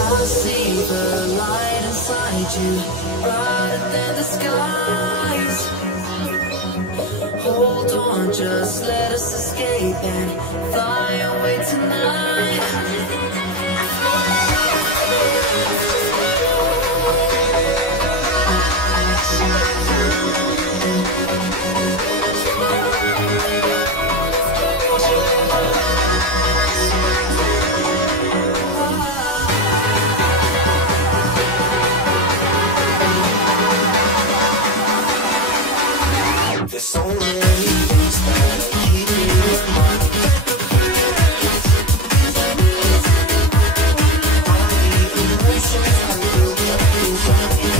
I see the light inside you, brighter than the skies. Hold on, just let us escape and fly away tonight. There's so many things that keep me in mind. All the emotions I built up inside you.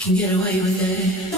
Can get away with it.